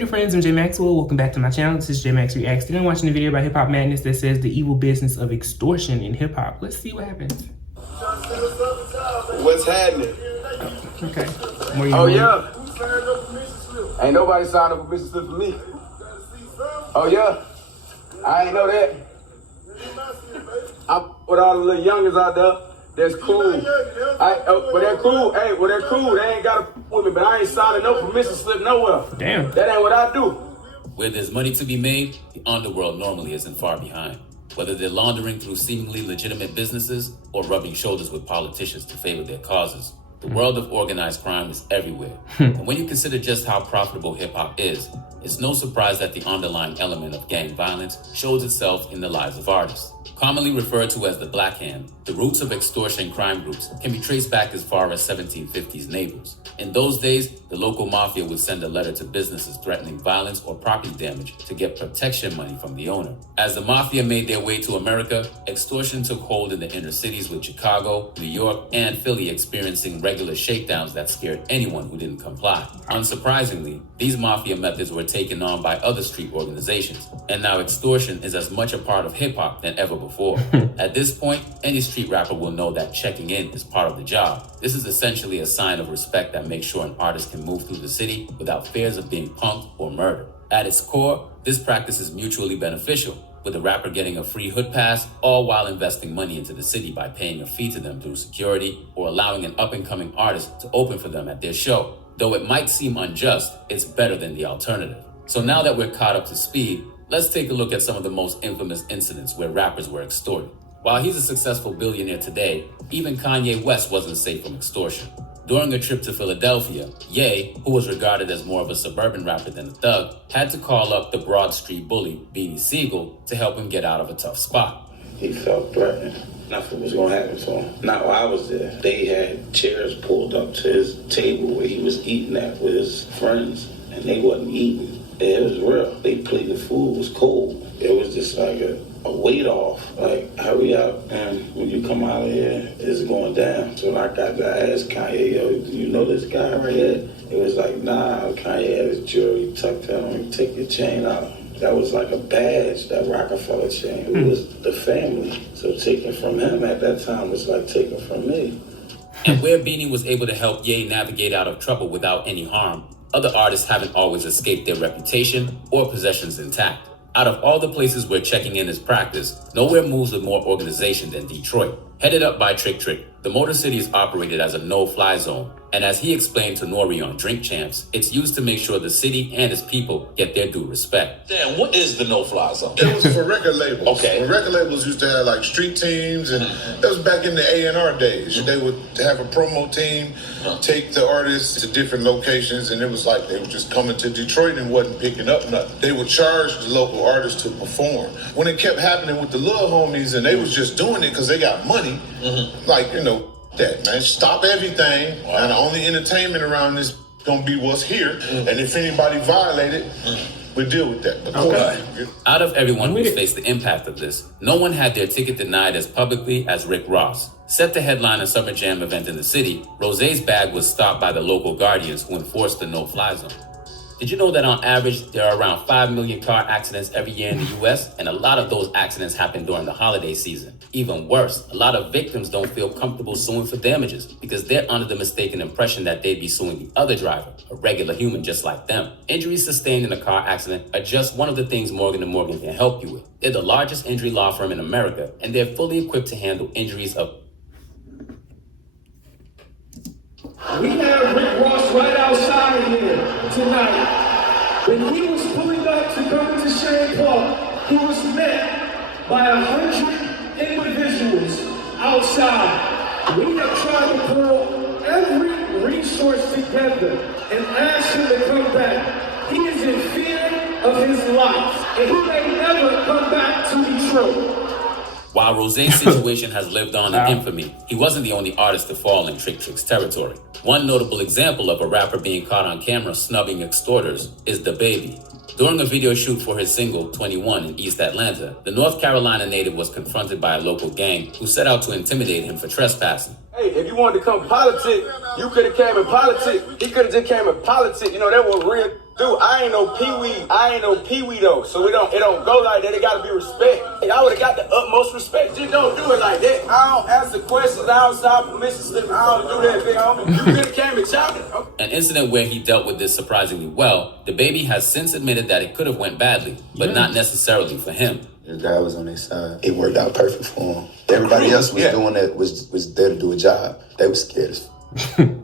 good friends? I'm J Maxwell. Welcome back to my channel. This is J Max Reacts. Today I'm watching a video about HipHopMadness that says the evil business of extortion in hip hop. Let's see what happens. What's happening? Okay. Oh yeah. Ain't nobody signed up a business slip for me. Oh yeah. I ain't know that. I'm with all the little youngers out there. That's cool. But they're cool. Hey, well they're cool. They ain't got to with me, but I ain't signing no permission slip nowhere. Damn. That ain't what I do. Where there's money to be made, the underworld normally isn't far behind. Whether they're laundering through seemingly legitimate businesses or rubbing shoulders with politicians to favor their causes, the world of organized crime is everywhere. And when you consider just how profitable hip-hop is, it's no surprise that the underlying element of gang violence shows itself in the lives of artists. Commonly referred to as the Black Hand, the roots of extortion crime groups can be traced back as far as 1750s Naples. In those days, the local mafia would send a letter to businesses threatening violence or property damage to get protection money from the owner. As the mafia made their way to America, extortion took hold in the inner cities, with Chicago, New York, and Philly experiencing regular shakedowns that scared anyone who didn't comply. Unsurprisingly, these mafia methods were taken on by other street organizations, and now extortion is as much a part of hip-hop than ever before. At this point, any street rapper will know that checking in is part of the job. This is essentially a sign of respect that makes sure an artist can move through the city without fears of being punked or murdered. At its core, this practice is mutually beneficial, with the rapper getting a free hood pass, all while investing money into the city by paying a fee to them through security or allowing an up-and-coming artist to open for them at their show. Though it might seem unjust, it's better than the alternative. So now that we're caught up to speed, let's take a look at some of the most infamous incidents where rappers were extorted. While he's a successful billionaire today, even Kanye West wasn't safe from extortion. During a trip to Philadelphia, Ye, who was regarded as more of a suburban rapper than a thug, had to call up the Broad Street bully, Beanie Siegel, to help him get out of a tough spot. He felt threatened. Nothing was going to happen to him. Not while I was there. They had chairs pulled up to his table where he was eating at with his friends, and they wasn't eating. It was real. They played the food was cold. It was just like a weight off. Like, hurry up, and when you come out of here, it's going down. So I got to ask Kanye, yo, do you know this guy right here? It was like, nah, Kanye had his jewelry tucked down and take your chain out. That was like a badge, that Rockefeller chain. It was the family. So taking from him at that time was like taking from me. And where Beanie was able to help Ye navigate out of trouble without any harm, other artists haven't always escaped their reputation or possessions intact. Out of all the places where checking in is practiced, nowhere moves with more organization than Detroit. Headed up by Trick Trick, the Motor City is operated as a no-fly zone, and as he explained to Nori on Drink Champs, it's used to make sure the city and its people get their due respect. Damn, what is the no-fly zone? It was for record labels. Okay. When record labels used to have like street teams, and that was back in the A&R days. They would have a promo team, take the artists to different locations, and it was like they were just coming to Detroit and wasn't picking up nothing. They would charge the local artists to perform. When it kept happening with the little homies, and they was just doing it because they got money, like, you know, that, man, stop everything, and the only entertainment around this gonna be what's here, and if anybody violate it, we deal with that. But Out of everyone who faced the impact of this, no one had their ticket denied as publicly as Rick Ross. Set to headline a Summer Jam event in the city, Rosé's bag was stopped by the local guardians who enforced the no-fly zone. Did you know that on average, there are around 5 million car accidents every year in the US, and a lot of those accidents happen during the holiday season? Even worse, a lot of victims don't feel comfortable suing for damages because they're under the mistaken impression that they'd be suing the other driver, a regular human just like them. Injuries sustained in a car accident are just one of the things Morgan & Morgan can help you with. They're the largest injury law firm in America, and they're fully equipped to handle injuries of... We have Rick Ross right outside here tonight. When he was pulling up to come into Shane Park, he was met by 100 individuals outside. We have tried to pull every resource together and ask him to come back. He is in fear of his life, and he may never come back to Detroit. While Rosé's situation has lived on in infamy, he wasn't the only artist to fall in Trick Trick's territory. One notable example of a rapper being caught on camera snubbing extorters is DaBaby. During a video shoot for his single, 21, in East Atlanta, the North Carolina native was confronted by a local gang who set out to intimidate him for trespassing. Hey, if you wanted to come politic, you could have came in politics. He could have just came in politics. You know, that was real. Dude, I ain't no Pee-wee though. So it don't go like that. It gotta be respect. I would have got the utmost respect. Just don't do it like that. I don't answer questions. I don't stop permission slip. I don't do that thing. You could have came and chopped it. An incident where he dealt with this surprisingly well, the baby has since admitted that it could have went badly, but not necessarily for him. The guy was on their side. It worked out perfect for him. Everybody else was doing that, was there to do a job. They were scared.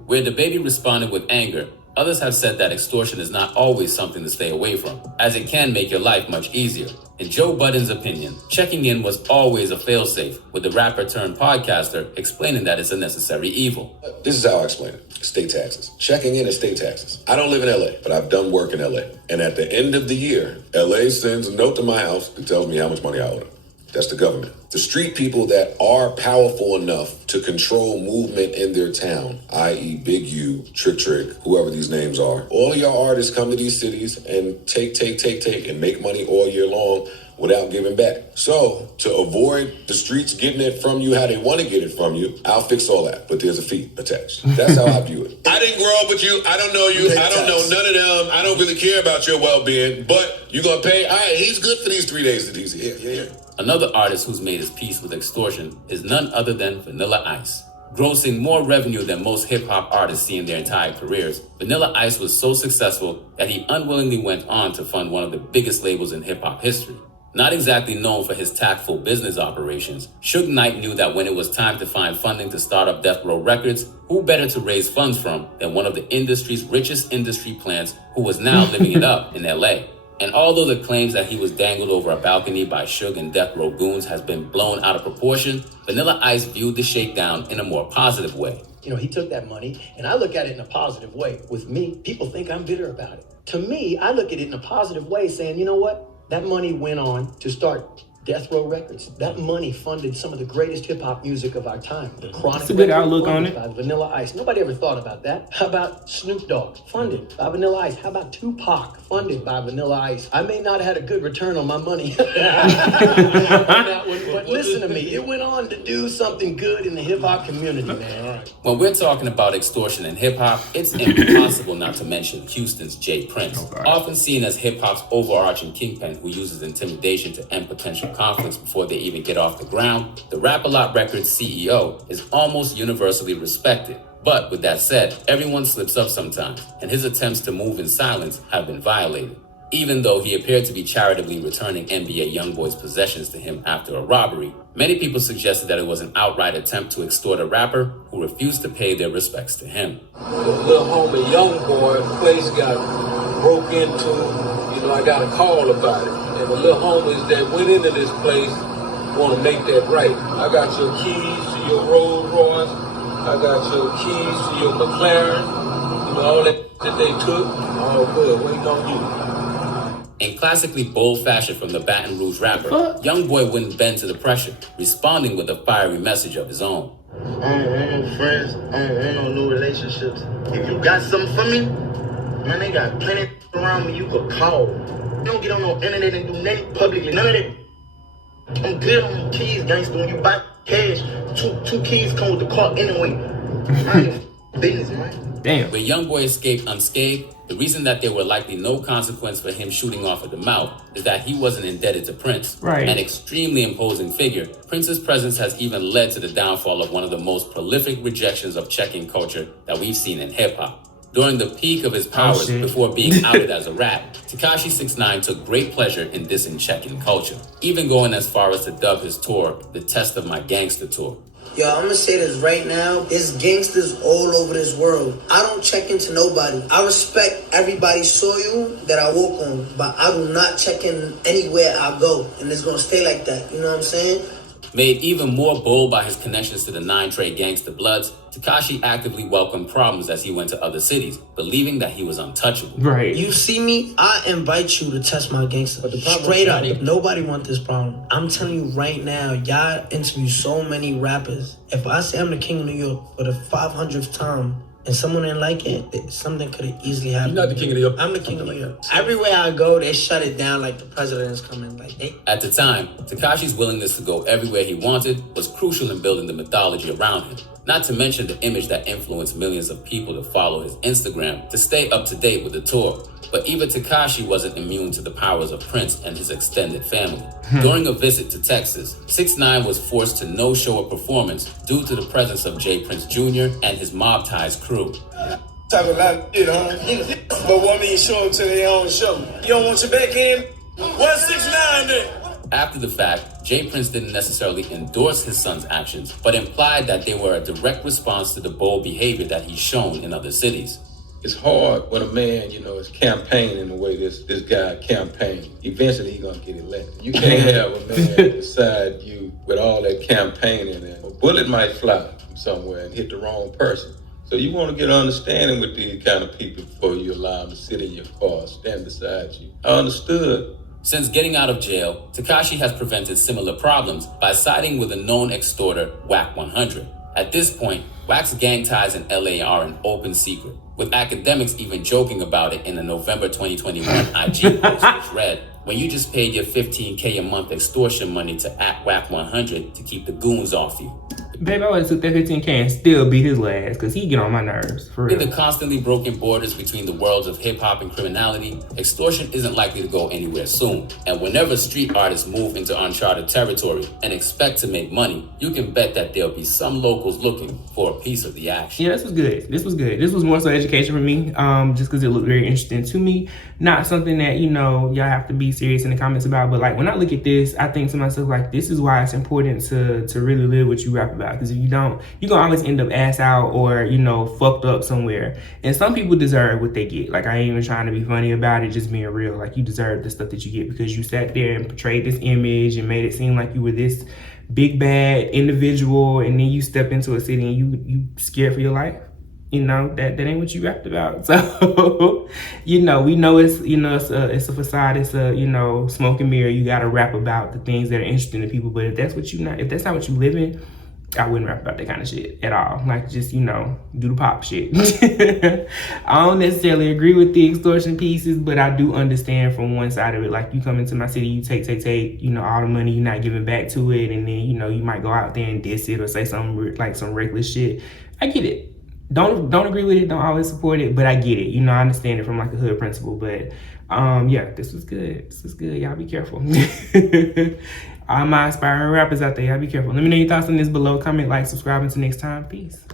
Where the baby responded with anger, others have said that extortion is not always something to stay away from, as it can make your life much easier. In Joe Budden's opinion, checking in was always a failsafe, with the rapper turned podcaster explaining that it's a necessary evil. This is how I explain it. State taxes. Checking in is state taxes. I don't live in LA, but I've done work in LA. And at the end of the year, LA sends a note to my house and tells me how much money I owe them. That's the government. The street people that are powerful enough to control movement in their town, i.e. Big U, Trick, whoever these names are. All y'all artists come to these cities and take, and make money all year long without giving back. So, to avoid the streets getting it from you how they want to get it from you, I'll fix all that. But there's a fee attached. That's how I view it. I didn't grow up with you. I don't know you. I don't know none of them. I don't really care about your well-being. But you gonna pay? All right, he's good for these 3 days that he's here. Yeah. Another artist who's made his peace with extortion is none other than Vanilla Ice. Grossing more revenue than most hip-hop artists see in their entire careers, Vanilla Ice was so successful that he unwillingly went on to fund one of the biggest labels in hip-hop history. Not exactly known for his tactful business operations, Suge Knight knew that when it was time to find funding to start up Death Row Records, who better to raise funds from than one of the industry's richest industry plants who was now living it up in LA. And although the claims that he was dangled over a balcony by Suge and Death Row goons has been blown out of proportion, Vanilla Ice viewed the shakedown in a more positive way. You know, he took that money, and I look at it in a positive way. With me, people think I'm bitter about it. To me, I look at it in a positive way, saying, you know what? That money went on to start Death Row Records. That money funded some of the greatest hip-hop music of our time. The Chronic. That's a good outlook on it. By Vanilla Ice. Nobody ever thought about that. How about Snoop Dogg? Funded by Vanilla Ice. How about Tupac? Funded by Vanilla Ice. I may not have had a good return on my money on that one, but listen to me. It went on to do something good in the hip-hop community, man. All right. When we're talking about extortion in hip-hop, it's impossible not to mention Houston's Jay Prince, often seen as hip-hop's overarching kingpin who uses intimidation to end potential conflicts before they even get off the ground. The Rap-A-Lot Records CEO is almost universally respected. But with that said, everyone slips up sometimes, and his attempts to move in silence have been violated. Even though he appeared to be charitably returning NBA YoungBoy's possessions to him after a robbery, many people suggested that it was an outright attempt to extort a rapper who refused to pay their respects to him. The little homie YoungBoy place got broke into, I got a call about it. And the little homies that went into this place want to make that right. I got your keys to your Rolls Royce. I got your keys to your McLaren. All that they took. All good. Waiting on you. In classically bold fashion from the Baton Rouge rapper, YoungBoy wouldn't bend to the pressure, responding with a fiery message of his own. I ain't no friends. I ain't no new relationships. If you got something for me, man, they got plenty around me you could call. Don't get on no internet and do nothing publicly, none of that. I'm good on the keys, gangster. When you buy cash, two keys come with the car anyway. I ain't business, man. Damn. When YoungBoy escaped unscathed, the reason that there were likely no consequence for him shooting off at the mouth is that he wasn't indebted to Prince. Right. An extremely imposing figure, Prince's presence has even led to the downfall of one of the most prolific rejections of checking culture that we've seen in hip-hop. During the peak of his powers before being outed as a rat, Tekashi 6ix9ine took great pleasure in dissing checking culture, even going as far as to dub his tour the Test of My Gangster Tour. Yo, I'm gonna say this right now. There's gangsters all over this world. I don't check into nobody. I respect everybody's soil that I walk on, but I do not check in anywhere I go. And it's gonna stay like that. You know what I'm saying? Made even more bold by his connections to the 9 Trey gangster bloods, Tekashi actively welcomed problems as he went to other cities, believing that he was untouchable. Right. You see me, I invite you to test my gangster. Straight up. Nobody want this problem. I'm telling you right now, y'all interview so many rappers. If I say I'm the king of New York for the 500th time, and someone didn't like it, something could have easily happened. You're not the king of New York. I'm the king of New York. Everywhere I go, they shut it down like the president is coming. At the time, Tekashi's willingness to go everywhere he wanted was crucial in building the mythology around him. Not to mention the image that influenced millions of people to follow his Instagram to stay up to date with the tour. But even Tekashi wasn't immune to the powers of Prince and his extended family. During a visit to Texas, 6ix9ine was forced to no-show a performance due to the presence of J. Prince Jr. and his Mob Ties crew. Talk a lot of shit, huh? But want me to show up to their own show. You don't want your back in? What's 6ix9ine then? After the fact, J. Prince didn't necessarily endorse his son's actions, but implied that they were a direct response to the bold behavior that he's shown in other cities. It's hard when a man, is campaigning the way this guy campaigned. Eventually he's gonna get elected. You can't have a man beside you with all that campaigning and a bullet might fly from somewhere and hit the wrong person. So you want to get an understanding with these kind of people before you allow them to sit in your car, stand beside you. I understood. Since getting out of jail, Tekashi has prevented similar problems by siding with a known extorter, Wack 100. At this point, Wack's gang ties in LA are an open secret, with academics even joking about it in a November 2021 IG post which read, "When you just paid your $15K a month extortion money to Wack 100 to keep the goons off you." Babe, I would've took that $15K and still beat his ass, because he get on my nerves, for real. With the constantly broken borders between the worlds of hip-hop and criminality, extortion isn't likely to go anywhere soon. And whenever street artists move into uncharted territory and expect to make money, you can bet that there'll be some locals looking for a piece of the action. Yeah, this was good. This was good. This was more so education for me, just because it looked very interesting to me. Not something that, y'all have to be serious in the comments about, but like when I look at this, I think to myself, like, this is why it's important to really live what you rap about. Because if you don't, you're gonna always end up ass out or, fucked up somewhere. And some people deserve what they get. Like, I ain't even trying to be funny about it, just being real. Like, you deserve the stuff that you get because you sat there and portrayed this image and made it seem like you were this big bad individual, and then you step into a city and you scared for your life. That ain't what you rapped about. So, we know it's a facade, it's a, smoke and mirror. You gotta rap about the things that are interesting to people. But if that's not what you live in, I wouldn't rap about that kind of shit at all. Like, just, do the pop shit. I don't necessarily agree with the extortion pieces, but I do understand from one side of it. Like, you come into my city, you take, all the money, you're not giving back to it. And then, you might go out there and diss it or say something like some reckless shit. I get it. Don't agree with it, don't always support it, but I get it. I understand it from like a hood principle. But yeah, this was good. This was good. Y'all be careful. All my aspiring rappers out there, y'all be careful. Let me know your thoughts on this below. Comment, like, subscribe. Until next time. Peace.